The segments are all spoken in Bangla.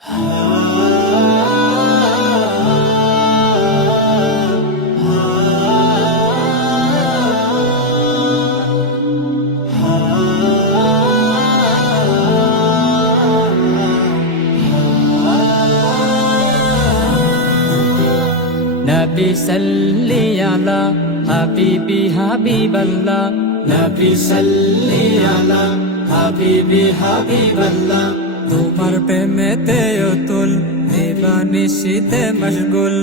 নবী সাল্লি আলা হাবিবি হাবিবাল্লাহ, নবী সাল্লি আলা হাবিবি হাবিবাল্লাহ। তোমার প্রেমেতে অতুল নিবানিশিতে মশগুল,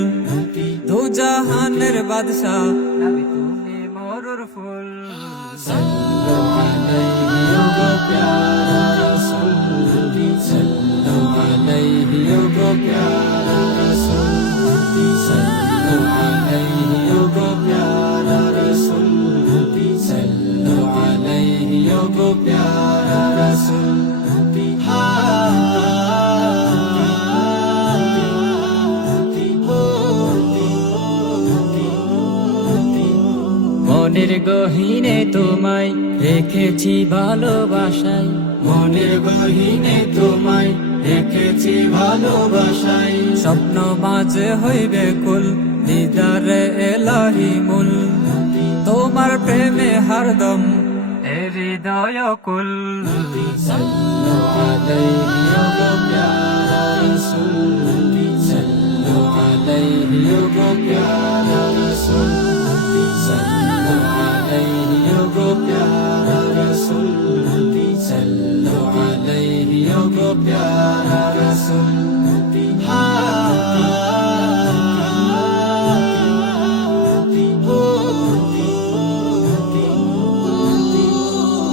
দু জাহানের বাদশাহ নবী তুমি মরুর ফুল। সাল্লু আলাইহি ওগো প্যারা রাসূল, সাল্লু আলাইহি ওগো প্যারা রাসূল, সাল্লু আলাইহি ওগো প্যারা রাসূল, সাল্লু আলাইহি ওগো প্যারা রাসূল। মনের গহীনে তোমায় রেখেছি ভালোবাসায়, মনের গহীনে তোমায় রেখেছি ভালোবাসায়। স্বপ্ন মাঝে হইবে কুল দিদারে এলাহি মূল, তোমার প্রেমে হরদম এ হৃদয় কুল। সাল্লু আলাইহি ওগো প্যারা রাসূল, সাল্লু আলাইহি ওগো প্যারা রাসূল, সাল্লু আলাইহি ওগো প্যারা রাসূল, সাল্লু আলাইহি ওগো প্যারা রাসূল।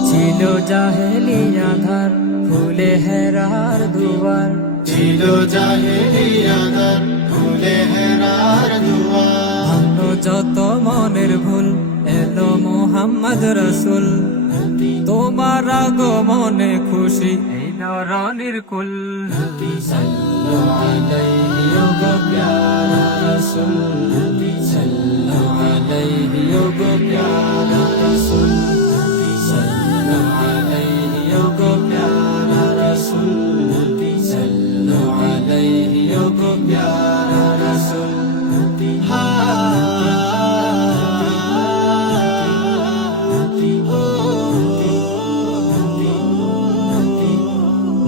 ছিল জাহেলিয়া ধার ফুলে হেরার দুয়ার, ছিল জাহেলিয়া দার ফুলে হেরার দুয়ার। ভাঙলো যত মনের ভুল এলো মুহাম্মদ রসুল, তোমার আগমনে খুশি এই নরনির কুল। সাল্লু আলাইহি ওগো প্যারা রাসূল, সাল্লু আলাইহি ওগো প্যারা রাসূল, সাল্লু আলাইহি ওগো প্যারা রাসূল, সাল্লু আলাইহি ওগো প্যারা রাসূল।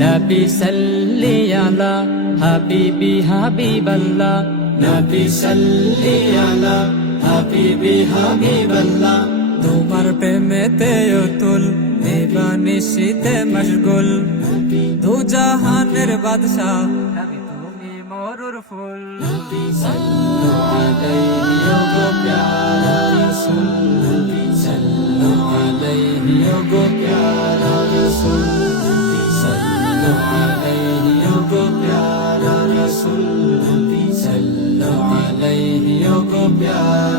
নবী সাল্লি আলা হাবিবি হাবিবাল্লাহ, নবী সাল্লি আলা হাবিবি হাবিবাল্লাহ। তোমার প্রেমেতে অতুল নিবানিশিতে মশগুল, দু জাহানের বাদশাহ নবী তুমি মরুর ফুল। সাল্লু আলাইহি ওগো প্যারা রাসূল, সাল্লু আলাইহি ওগো প্যারা রাসূল, সাল্লু আলাইহি ওগো প্যারা রাসূল, সাল্লু আলাইহি ওগো প্যারা